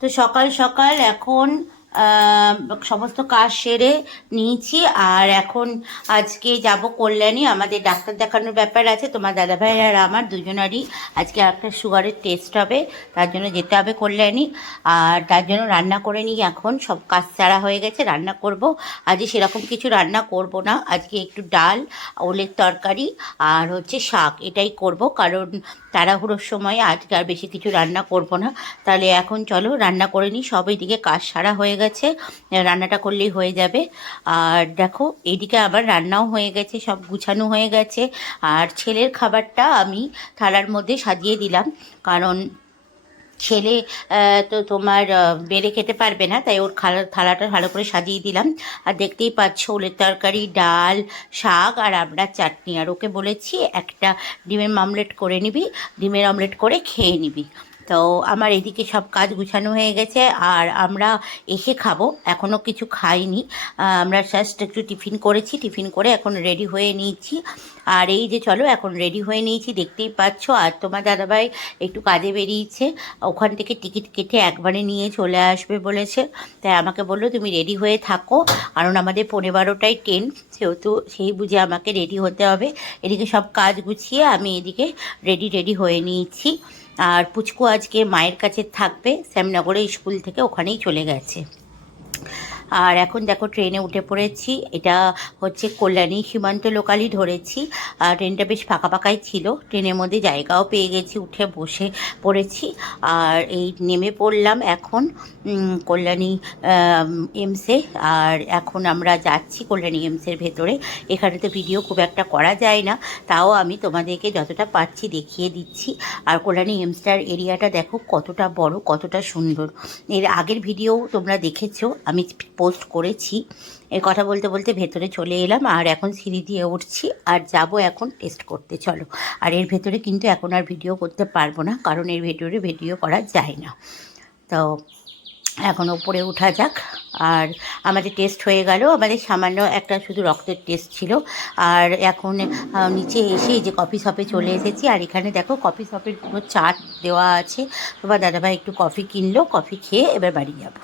তো সকাল সকাল এখন সমস্ত কাজ সেরে নিয়েছি। আর এখন আজকে যাব কল্যাণী। আমাদের ডাক্তার দেখানোর ব্যাপার আছে। তোমার দাদাভাই আর আমার দুজনারই আজকে একটা সুগারের টেস্ট হবে। তার জন্য যেতে হবে কল্যাণী। আর তার জন্য রান্না করে নিই এখন। সব কাজ সারা হয়ে গেছে, রান্না করব। আজকে সেরকম কিছু রান্না করব না। আজকে একটু ডাল, ওলের তরকারি আর হচ্ছে শাক। এটাই করব। কারণ তাড়াহুড়োর সময় আজকে আর বেশি কিছু রান্না করব না। তাহলে এখন চলো রান্না করে নিই। সব এইদিকে কাজ সারা হয়ে গেছে। রান্নাটা করলেই হয়ে যাবে। আর দেখো এদিকে আবার রান্নাও হয়ে গেছে, সব গুছানো হয়ে গেছে। আর ছেলের খাবারটা আমি থালার মধ্যে সাজিয়ে দিলাম, কারণ ছেলে তো তোমার বেড়ে খেতে পারবে না, তাই ওর খালা, থালাটা ভালো করে সাজিয়ে দিলাম। আর দেখতেই পাচ্ছ, ওলের তরকারি, ডাল, শাক আর আমড়ার চাটনি। আর ওকে বলেছি, একটা ডিমের মামলেট করে নিবি, ডিমের অমলেট করে খেয়ে নিবি। তো আমার এদিকে সব কাজ গুছানো হয়ে গেছে আর আমরা এসে খাব। এখনও কিছু খাইনি। আমরা জাস্ট একটু টিফিন করেছি। টিফিন করে এখন রেডি হয়ে নিয়েছি। আর এই যে চলো, এখন রেডি হয়ে নিয়েছি, দেখতেই পাচ্ছ। আর তোমার দাদাভাই একটু কাজে বেরিয়েছে। ওখান থেকে টিকিট কেটে একবারে নিয়ে চলে আসবে বলেছে। তাই আমাকে বলল, তুমি রেডি হয়ে থাকো। কারণ আমাদের পনেরো বারোটায় ট্রেন সেহেতু সেই বুঝে আমাকে রেডি হতে হবে। এদিকে সব কাজ গুছিয়ে আমি এদিকে রেডি রেডি হয়ে নিয়েছি। আর পুচকু আজকে মায়ের কাছে থাকবে শ্যামনগরে স্কুল থেকে ওখানেই চলে গেছে। আর এখন দেখো ট্রেনে উঠে পড়েছি। এটা হচ্ছে কল্যাণী সীমান্ত লোকালই ধরেছি। আর ট্রেনটা বেশ ফাঁকা ফাঁকাই ছিল। ট্রেনের মধ্যে জায়গাও পেয়ে গেছি, উঠে বসে পড়েছি। আর এই নেমে পড়লাম এখন কল্যাণী এমসে আর এখন আমরা যাচ্ছি কল্যাণী এমসের ভেতরে। এখানে তো ভিডিও খুব একটা করা যায় না। তাও আমি তোমাদেরকে যতটা পারছি দেখিয়ে দিচ্ছি। আর কল্যাণী এমসটার এরিয়াটা দেখো কতটা বড়, কতটা সুন্দর। এর আগের ভিডিও তোমরা দেখেছ। আমি পোস্ট করেছি। এ কথা বলতে বলতে ভেতরে চলে এলাম আর এখন সিঁড়ি দিয়ে উঠছি আর যাব এখন টেস্ট করতে, চলো। আর এর ভেতরে কিন্তু এখন আর ভিডিও করতে পারব না কারণ এর ভেতরে ভিডিও করা যায় না। তো এখন ওপরে ওঠা যাক। আর আমাদের টেস্ট হয়ে গেল। আমাদের সামান্য একটা শুধু রক্তের টেস্ট ছিল। আর এখন নিচে এসে যে কফি শপে চলে এসেছি। আর এখানে দেখো কফি শপের পুরো চাট দেওয়া আছে। তোমার দাদাভাই একটু কফি কিনলো। কফি খেয়ে এবার বাড়ি যাব।